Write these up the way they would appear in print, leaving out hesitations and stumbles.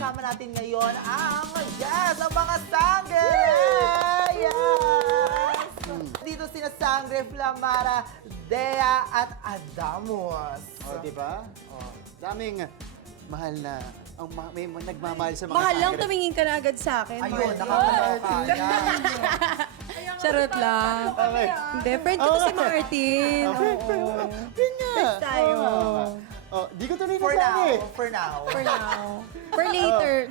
kasama natin ngayon ang, ang mga Sangre! Yes! Dito sina Sangre, Flamara, Dea, at Adamos. O, di ba? O, daming mahal na, may nagmamahal sa mga Mahal lang, Sangre. tumingin ka na agad sa akin. Ayun, Martin. nakakaloka yan. Charot lang. Okay. Hindi, friend ko to si Martin. Oo. Yun nga. Friends tayo. Oh, di ko tuloy For now, nasabi. for now. For now. For later.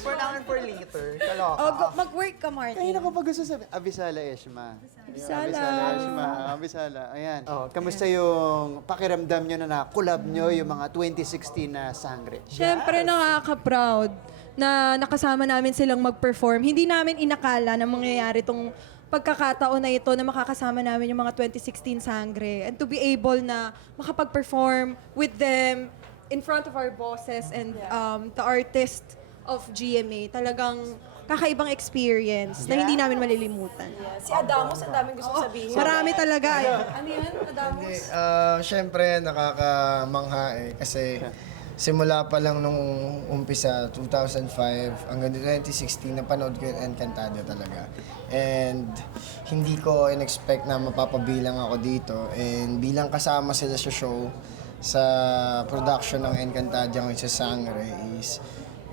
For now and for later. Kaloka. Mag-work ka, Kaya Martin. na kapag gusto sabi, Abisala Eshma. Abisala. Eshma. Abisala. Ayan. Kamusta yung pakiramdam nyo na collab nyo yung mga 2016 na Sangre? Siyempre, nakaka-proud na nakasama namin silang mag-perform. Hindi namin inakala na mangyayari tong pagkakataon na ito na makakasama namin yung mga 2016 Sangre and to be able na makapag-perform with them in front of our bosses and the artist of GMA. Talagang kakaibang experience na hindi namin malilimutan. Si Adamos, ang daming gusto sabihin. Marami talaga. Ano yan, Adamos? Siyempre, nakakamangha kasi simula pa lang nung umpisa, 2005, hanggang 2016, napanood ko yung Encantada talaga. And hindi ko in-expect na mapapabilang ako dito. And bilang kasama sila sa show, sa production ng Encantada ngayon sa Sangre is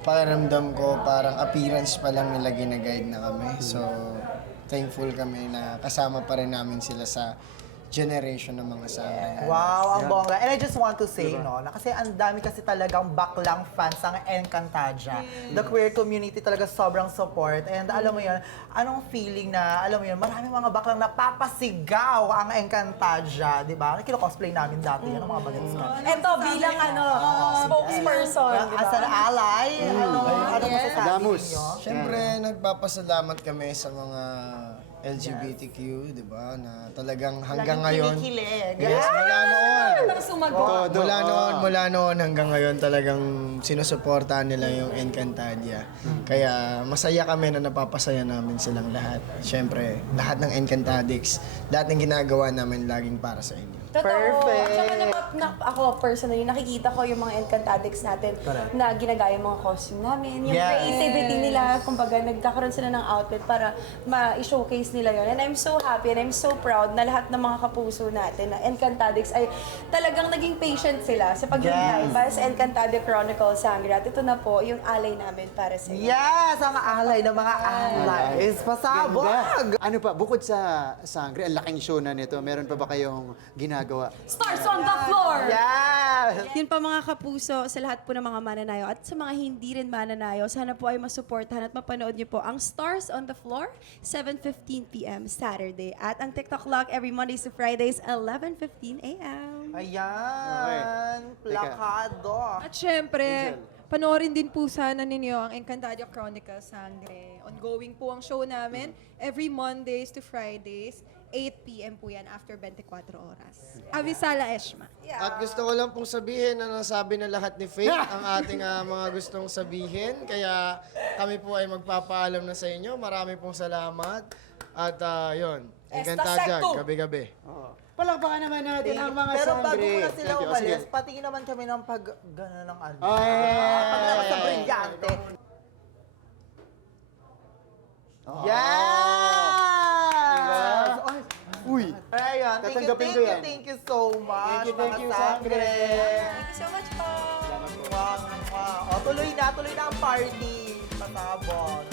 pakiramdam ko parang appearance pa lang nila ginaguide na kami. So, thankful kami na kasama pa rin namin sila sa generation ng mga Sangre. Wow, ang bongga. And I just want to say, no, na kasi ang dami kasi talagang baklang fans ang Encantadia. The queer community talaga sobrang support. And alam mo yun, anong feeling na, alam mo yun, maraming mga baklang napapasigaw ang Encantadia, di ba? Kino-cosplay namin dati yun, ang mga bagets ka. Ito, bilang spokesperson, di ba? As an ally, ano masasabi Adamos. ninyo? Siyempre, nagpapasalamat kami sa mga LGBTQ, di ba? Na talagang hanggang ngayon. Kinikilig. Yes, mula noon. Sumagot. Mula noon hanggang ngayon talagang sinusuportahan nila yung Encantadia. Kaya masaya kami na napapasaya namin silang lahat. Siyempre, lahat ng Encantadix, lahat ng ginagawa namin laging para sa inyo. Totoo. Perfect. Tsaka ako personally, nakikita ko yung mga Encantadix natin na ginagaya yung mga costume namin. Yung Yes. creativity nila, kumbaga nagkakaroon sila ng outlet para ma-showcase nila yun. And I'm so happy and I'm so proud na lahat ng mga kapuso natin na Encantadix ay talagang naging patient sila sa paghihintay para sa Encantadia Chronicles Sangre. At ito na po yung alay namin para sa inyo. Yes, ang alay ng mga allies. Pasabog! Ganda. Ano pa, bukod sa Sangre, ang laking show na nito, meron pa ba kayong ginagawa? Stars on the floor! Yes! Yun pa mga kapuso, sa lahat po ng mga mananayo at sa mga hindi rin mananayo, sana po ay masuportahan at mapanood niyo po ang Stars on the Floor, 7:15 p.m. Saturday. At ang TikTok Lock every Mondays to Fridays, 11:15 a.m. Ayan, plakado. At syempre, panoorin din po sana ninyo ang Encantadia Chronicles Sangre. Ongoing po ang show namin every Mondays to Fridays, 8 p.m. po yan after 24 oras. Avisala Eshma. At gusto ko lang pong sabihin na nasabi na lahat ni Faith ang ating mga gustong sabihin. Kaya kami po ay magpapaalam na sa inyo. Marami pong salamat. At yun, Encantadia, secto. gabi-gabi. Palakpakan naman natin ang mga Pero Sangre. bago muna sila Thank you. umalis, Sige. patingin naman kami ng pag gano'n ng ano. Ay! Pag naman sa brilyante. Oh. Yes! Ay, Uy! Ayan, Tatanggapin ko yan. thank you so much, Thank you, mga Sangre. Thank you so much po! Mwah, mwah. O, tuloy na ang party. Pasabog.